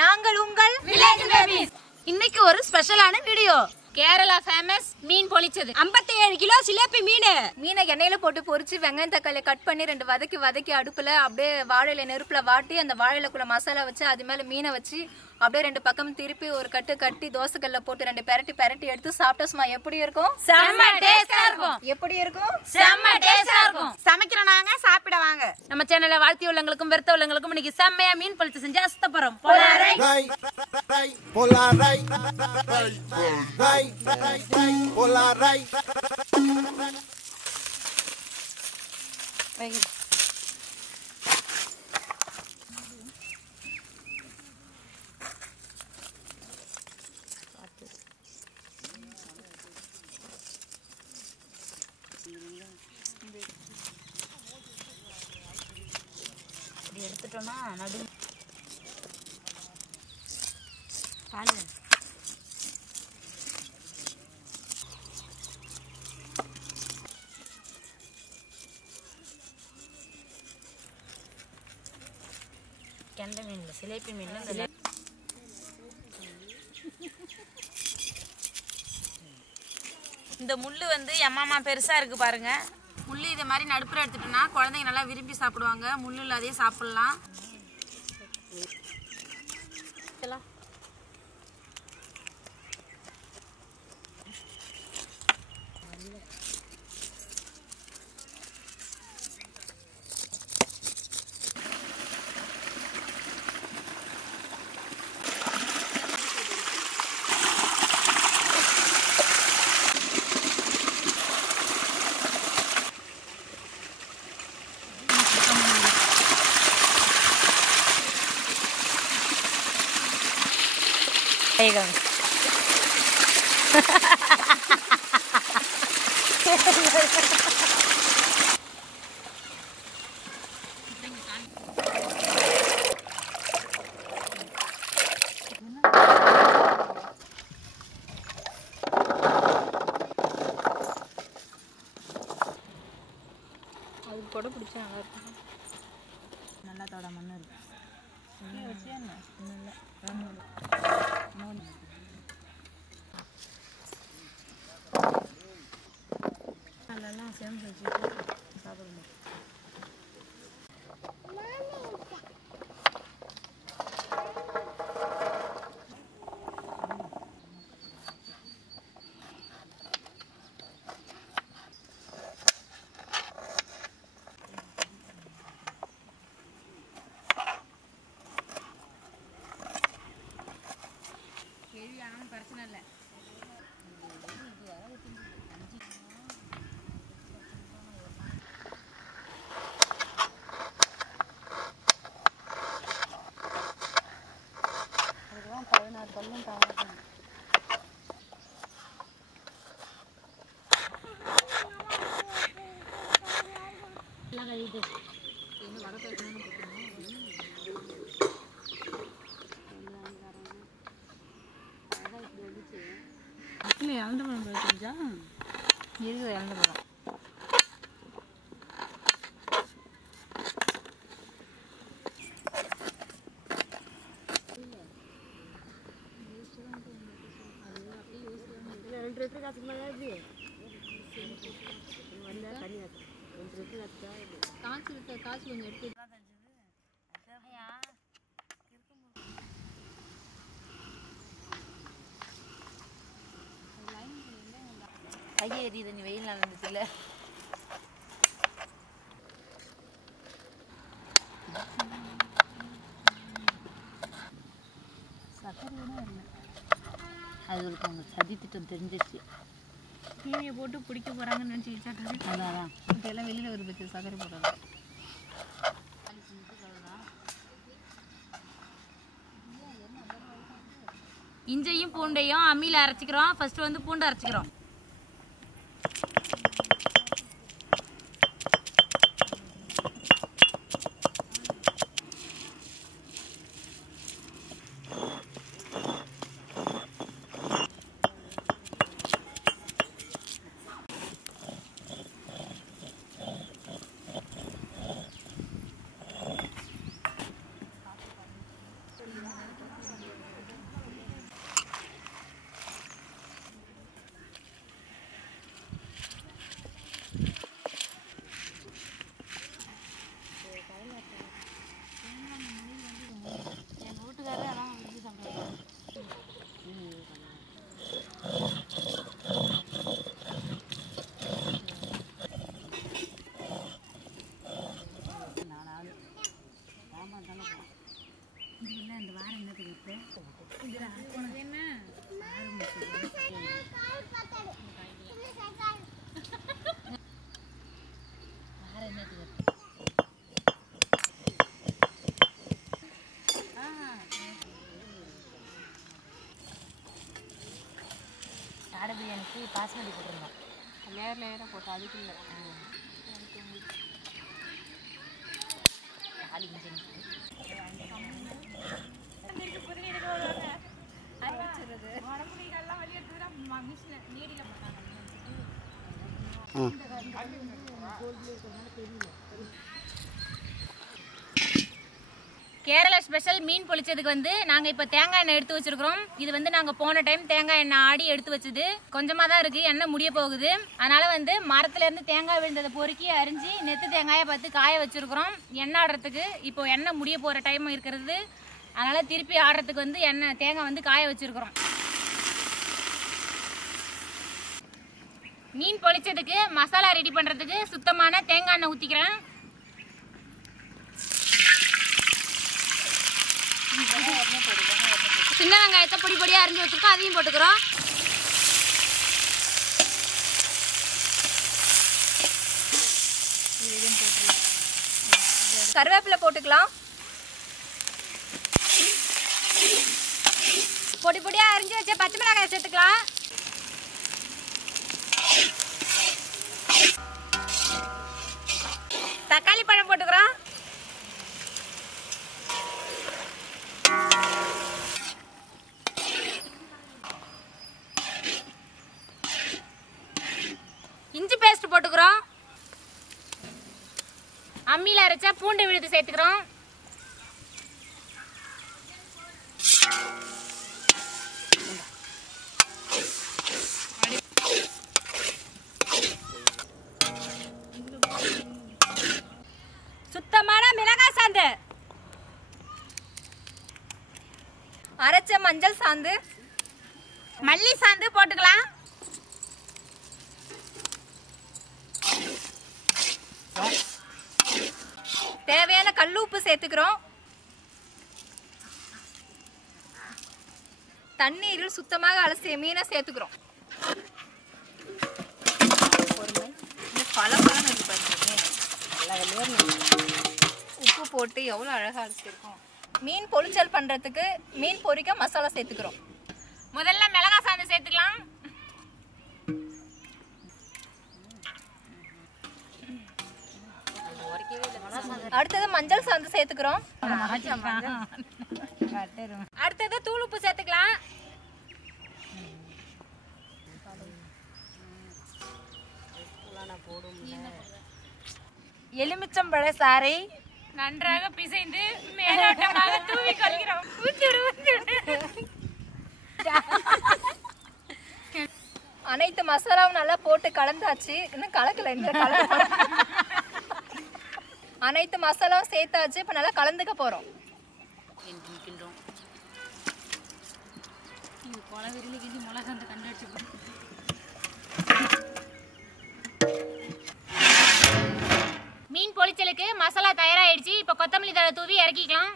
நாங்கள் உங்கள் village babies. இன்னைக்கு ஒரு ஸ்பெஷலான வீடியோ. கேரளா ஃபேமஸ் மீன் பொளிச்சது 57 கிலோ சிலேபி மீனை எண்ணெயில போட்டு பொரிச்சு வெங்காயம் தக்காளி கட் பண்ணி 2 வதக்கி அடுப்புல அப்படியே வாழையில நெருப்புல வாட்டி அந்த வாழையிலக்குள்ள மசாலா வச்சு அது மேல மீனை வச்சு அப்படியே 2 பக்கம் திருப்பி ஒரு கட்டு கட்டி தோசைக்கல்ல போட்டு 2 பெரட்டி எடுத்து சாப்பிட்டோமா எப்படி இருக்கும்? செம்ம டேஸ்டா இருக்கும். எப்படி இருக்கும்? செம்ம டேஸ்டா இருக்கும். சமைக்கிறோம் நாங்க, சாப்பிட வாங்க. நம்ம சேனல்ல வாழ்த்தி உள்ளவங்களுக்கும் வெறுத்த உள்ளவங்களுக்கும் இன்னைக்கு செம்மையா மீன் பொளிச்சு செஞ்சு அஸ்தப்பறோம். எடுத்துட்டோம்னா நடு பாருங்க கெண்டை மீன்ல சிலேபி மீன்ல இந்த முள்ளு வந்து எம்மாமா பெருசா இருக்கு பாருங்க. முள்ளு இதை மாதிரி நடுப்புற எடுத்துட்டோம்னா குழந்தைங்க நல்லா விரும்பி சாப்பிடுவாங்க. முள்ளு இல்லாதே சாப்பிடலாம். அது கூட பிடிச்சா நல்லா இருக்கும். நல்லா தோட மண்ணு இருக்கு. அதெல்லாம் சேர்ந்து வச்சுட்டு சாப்பிடணும். பிரச்சனை இல்லை. அதுதான் 16 பல்லும் தாங்க. எல்லாம் கழிவுது இன்னும் வடை பேசணும்னு இல்லை இழந்து பழம் போயிட்டுச்சா இருக்குது. இழந்து பழம் காசு கொஞ்சம் எடுத்து கையை எரியுது. நீ வெயில் நாள் இருந்துச்சுல்ல. சக்கரை இல்லை அது ஒரு சதி திட்டம் தெரிஞ்சிச்சு. தீனியை போட்டு பிடிக்க போகிறாங்கன்னு நினச்சி அதான் இதெல்லாம் வெளியில் வருது பற்றி சக்கரை போடுறாங்க. இஞ்சையும் பூண்டையும் அம்மியில் அரைச்சிக்கிறோம். ஃபர்ஸ்ட் வந்து பூண்டை அரைச்சிக்கிறோம். காடை பிரியாணிக்கு பாஸ்மதி போட்டிருந்தோம். லேயராக போட்டோம். அதுக்கு இல்லை கேரளா ஸ்பெஷல் மீன் பொளிச்சதுக்கு வந்து நாங்கள் இப்போ தேங்காய் எண்ணெய் எடுத்து வச்சிருக்கிறோம். இது வந்து நாங்கள் போன டைம் தேங்காய் எண்ணெய் ஆடி எடுத்து வச்சது. கொஞ்சமாக தான் இருக்குது, எண்ணெய் முடிய போகுது. அதனால வந்து மரத்துலேருந்து தேங்காய் விழுந்ததை பொறுக்கி அரிஞ்சு நெத்து தேங்காயை பார்த்து காய வச்சிருக்கிறோம் எண்ணெய் ஆடுறதுக்கு. இப்போ எண்ணெய் முடிய போகிற டைம் இருக்கிறது, அதனால திருப்பி ஆடுறதுக்கு வந்து எண்ணெய் தேங்காய் வந்து காய வச்சிருக்கிறோம். மீன் பொளிச்சதுக்கு மசாலா ரெடி பண்ணுறதுக்கு சுத்தமான தேங்காய் எண்ணெய் ஊற்றிக்கிறேன். சின்ன வெங்காயத்தை பொடி பொடியாக அரிஞ்சு வச்சிருக்கோம், அதையும் போட்டுக்கிறோம். கருவேப்பிலை போட்டுக்கலாம். பொடி பொடியாக அரிஞ்சு வச்ச பச்சை மிளகாய் சேர்த்துக்கலாம். தக்காளி பழம் போட்டுக்கிறோம். இஞ்சி பேஸ்ட் போட்டுக்கிறோம். அம்மியில் அரைச்சா பூண்டு விழுது சேர்த்துக்கிறோம். சுத்தமான மிளகாய் சாந்து, அரைச்ச மஞ்சள் சாந்து, மல்லி சாந்து போட்டுக்கலாம். தேவையான கல் உப்பு சேர்த்துக்கிறோம். தண்ணீரில் சுத்தமாக அலசிய மீனை சேர்த்துக்கிறோம். உப்பு போட்டு எவ்வளோ அழகாக அலசிருக்கோம். மீன் பொரிச்சல் பண்ணுறதுக்கு மீன் பொரிக்க மசாலா சேர்த்துக்கிறோம். முதல்ல மிளகாய் சாந்து சேர்த்துக்கலாம். அடுத்தது மஞ்சள் சாந்து சேர்த்துக்கிறோம். அடுத்தது தூள் உப்பு சேர்த்துக்கலாம். எலுமிச்சம்பழ சாறை நன்றாக பிசைந்து மேலோட்டமாக தூவி கொள்கிறோம். அனைத்து மசாலாவும் நல்லா போட்டு கலந்தாச்சு. இன்னும் கலக்கல, இந்த கலக்க அனைத்து மசாலாவும் சேர்த்தாச்சு. இப்போ நல்லா கலந்துக்க போறோம். மீன் பொரிச்சலுக்கு மசாலா தயாராகிடுச்சு. இப்போ கொத்தமல்லி தழை தூவி இறக்கிக்கலாம்.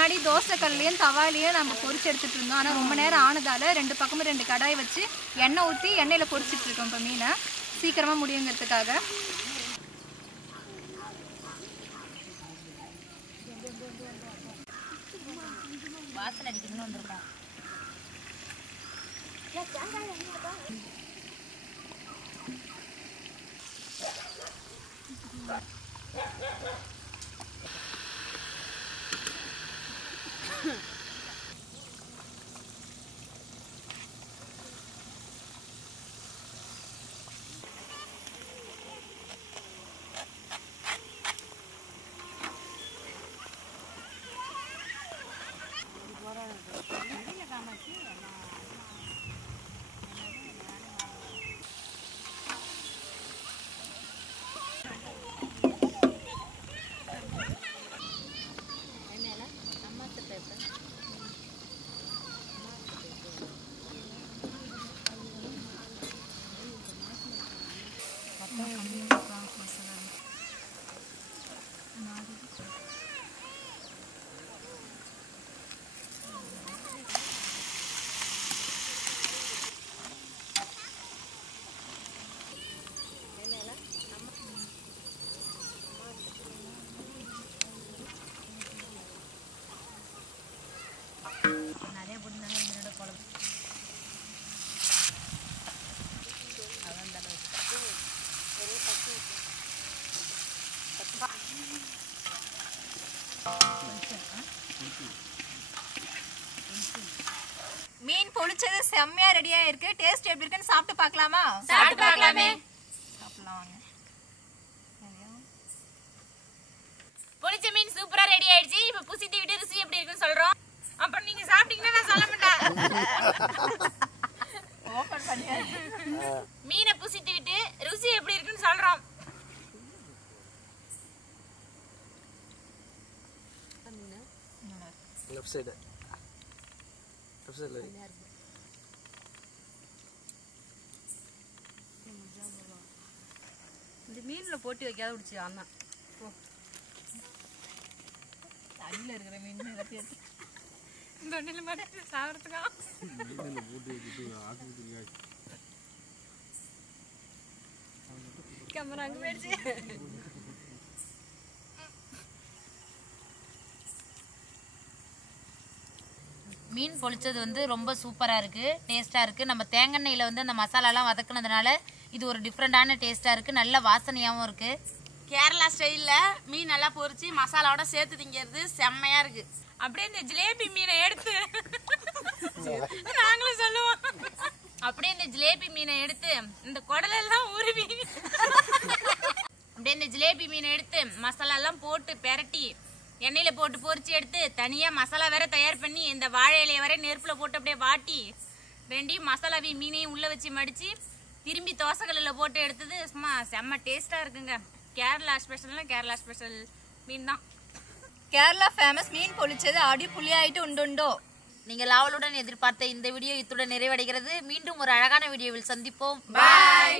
முன்னாடி தோசை கல்லையும் தவாலையும் நம்ம பொரிச்சு எடுத்துட்டு இருந்தோம். ஆனால் ரொம்ப நேரம் ஆனதால 2 பக்கமும் 2 கடாய் வச்சு எண்ணெய் ஊற்றி எண்ணெயில் பொரிச்சிட்டு இருக்கோம். இப்போ மீனை சீக்கிரமாக முடியுங்கிறதுக்காக. வாசல் அடிக்கணும்னு வந்திருக்கோம். மீன் பொரிச்சது செம்மையா ரெடியா இருக்கு. டேஸ்ட் எப்படி இருக்குன்னு சாப்பிட்டு பார்க்கலாமா? சாப்பிட்டு பார்க்கலாமே. சாப்பிடலாம் வாங்க. பொரிச்ச மீன் சூப்பரா ரெடி ஆயிடுச்சு. இப்ப புசித்தி விட்டு ருசி எப்படி இருக்குன்னு சொல்றோம். அப்புறம் நீங்க சாப்பிட்டீங்கன்னா நான் சொல்ல மாட்டேன். ஓபன் பண்ணியாச்சு. மீனை புசித்தி விட்டு ருசி எப்படி இருக்குன்னு சொல்றோம். லெஃப்ட் சைடு இந்த மீன்ல போட்டு வைக்காத விடுச்சு அண்ணா. தண்ணில இருக்கிற மீன் எல்லாத்தையும் தொண்டையில மாட்டி சாப்பிடுறதுக்கா கேமரா அங்க போயிடுச்சு. மீன் பொரிச்சது வந்து ரொம்ப சூப்பரா இருக்கு, டேஸ்டா இருக்கு. நம்ம தேங்காய் எண்ணெயில வந்து அந்த மசாலாலாம் வதக்குனதுனால இது ஒரு டிஃப்ரெண்டான டேஸ்டா இருக்கு. நல்ல வாசனையாவும் இருக்கு. கேரளா ஸ்டைல்ல மீன் நல்லா பொரிச்சு மசாலாவோட சேர்த்து திங்கிறது செம்மையா இருக்கு. அப்படியே இந்த ஜிலேபி மீனை எடுத்து நாங்களும் சொல்லுவோம். அப்படியே இந்த ஜிலேபி மீனை எடுத்து இந்த குடலெல்லாம் உருவி அப்படியே இந்த ஜிலேபி மீனை எடுத்து மசாலா எல்லாம் போட்டு பெரட்டி எண்ணெயில போட்டு பொரிச்சு எடுத்து தனியா மசாலா வேற தயார் பண்ணி இந்த வாழை இலைய வரை நெருப்புல போட்டு அப்படியே வாட்டி ரெண்டையும் மசாலாவையும் மீனையும் உள்ள வச்சு மடிச்சு திரும்பி தோசைக்கல்லில் போட்டு எடுத்தது சும்மா செம்ம டேஸ்டா இருக்குங்க. கேரளா ஸ்பெஷல்னா கேரளா ஸ்பெஷல் மீன் தான். கேரளா ஃபேமஸ் மீன் பொரிச்சது அடி புளியாயிட்டு உண்டுண்டோ. நீங்கள் ஆவலுடன் எதிர்பார்த்த இந்த வீடியோ இத்துடன் நிறைவடைகிறது. மீண்டும் ஒரு அழகான வீடியோவில் சந்திப்போம். பாய்.